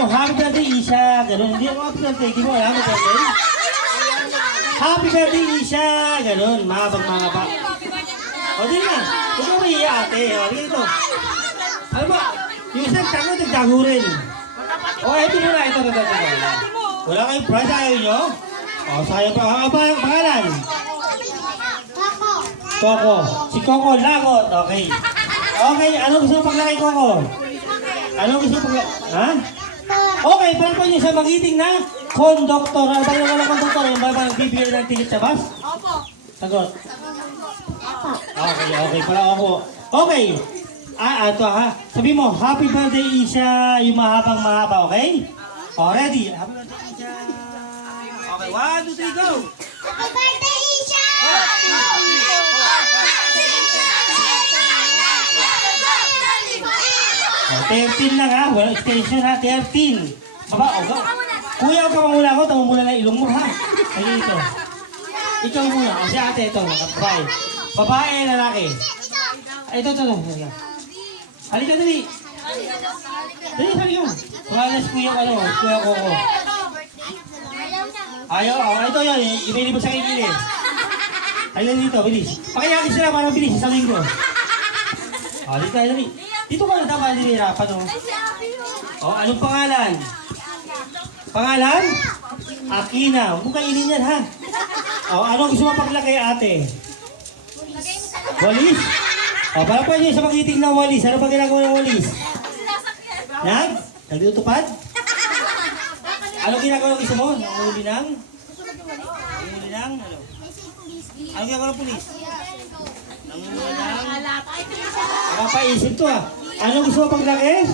mo, happy birthday, Isha. Ganun. Hindi ako happy birthday. Hindi mo, happy birthday. Happy birthday, Isha. Ganun. Mahabang. O, di na. Huwag mo mahiya, ate. O, dito. Ano ba? Yung isang tango, nagdago rin. O, ito muna. Ito. Wala kayong prize. Ayaw nyo? O, sayang pa. Ano ba ang pangalan? Coco. Si Coco Lagot. Okay. Okay, ano gusto mo paglaki, Coco? Ano gusto mo paglaki? Ha? Okay, parang po nyo sa magiting na konduktor. Ano ba yung wala konduktor? Yung ba nagbibigay ng ticket sa bus? Opo. Sagot. Okay pala ako. Okay. Ito ha. Sabi mo, happy birthday, Isha. Yung mahaba, okay? Ready? Happy birthday, Isha. Okay, 1, 2, 3, go! Happy birthday, Isha! 13 lang ha. Walang extension ha. 13. Baba, go. Kuya, huwag ka muna ako. Tama muna na ilong mo ha. Ayun ito. Ikaw muna. O si ate ito. Babae. Babae, lalaki. Ito. Halika, dali. Dali yun. Kumalas kuya, kuya Coco. Ayaw, ito yun. Ibili mo sa kikili. Ayun dito, bilis. Pakiyakis sila para bilis sa linggo. Dito tayo, dali. Dito ka na tama, dinirapan o. Anong pangalan? Pangalan? Akina. Huwag mo kainin yan, ha? Ano gusto mo paglaki, ate? Walis? Para pa niyo sa magiting ng walis. Ano pa ginagawa ng walis? Nagtutupad? Ano ginagawa ng isa mo? Nanguhuli ng? Ano ginagawa ng pulis? Nanguhuli ng? Nakapaisip to ha. Ano gusto mo paglaki?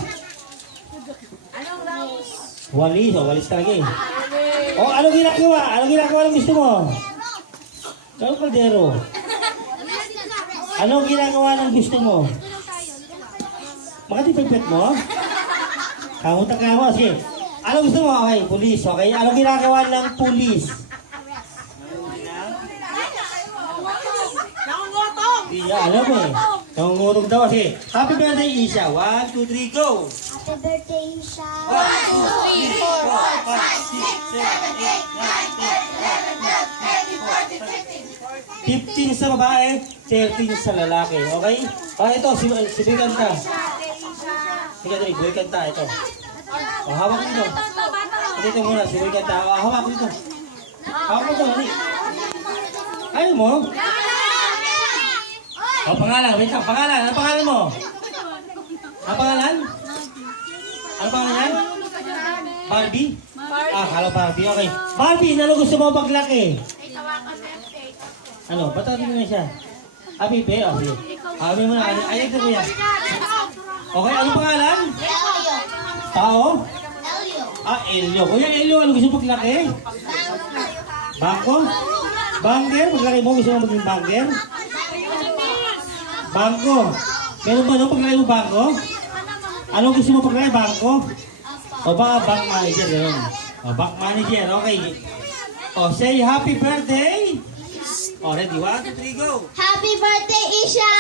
Walis. Walis talaga eh. Ano ginagawa? Ano ginagawa ng gusto mo? Ano kaldero? Ano ginagawa ng gusto mo? Makatipagpet mo? Kamutan ka mo. Sige. Ano gusto mo? Okay, pulis. Okay. Ano ginagawa ng pulis? Nangungutong. Hindi, alam mo eh. Nangungutong daw. Sige. Happy birthday, Isha. 1, 2, 3, go! Happy birthday, Isha! 1, 2, 3, 4, 5, 6, 7, 8, 9, 10, 11, 12, 13, 14, 15 sa babae, 13 sa lalaki. Okay? Ito, si Biganta. Sige, dali, Biganta. Ito. Hawak mo ito. Dito muna, si Biganta. Hawak mo ito. Hawak mo ito, dali. Ayaw mo? Pangalan. Wait lang, pangalan. Ano pangalan mo? Ano pangalan? Ano pangalan yan? Barbie? Hello Barbie. Okay. Barbie, ano gusto mo paglaki? Ano? Ba't mo na siya? Pipe? Sige. Sabi mo na. Ayag na kuya. Okay, ano pangalan? Elio! Tao? Elio! Elio. Kuya Elio, ano gusto mo paglaki? Bangko? Banger? Paglaki mo, gusto mo maging banger? Bangko. Meron ba no paglaki mo bangko? Ano gusto mo paglaki? Bangko? O baka bank manager, gano'n. Bank manager, okay. Say happy birthday. Ready? 1, 2, 3, go! Happy birthday, Isha!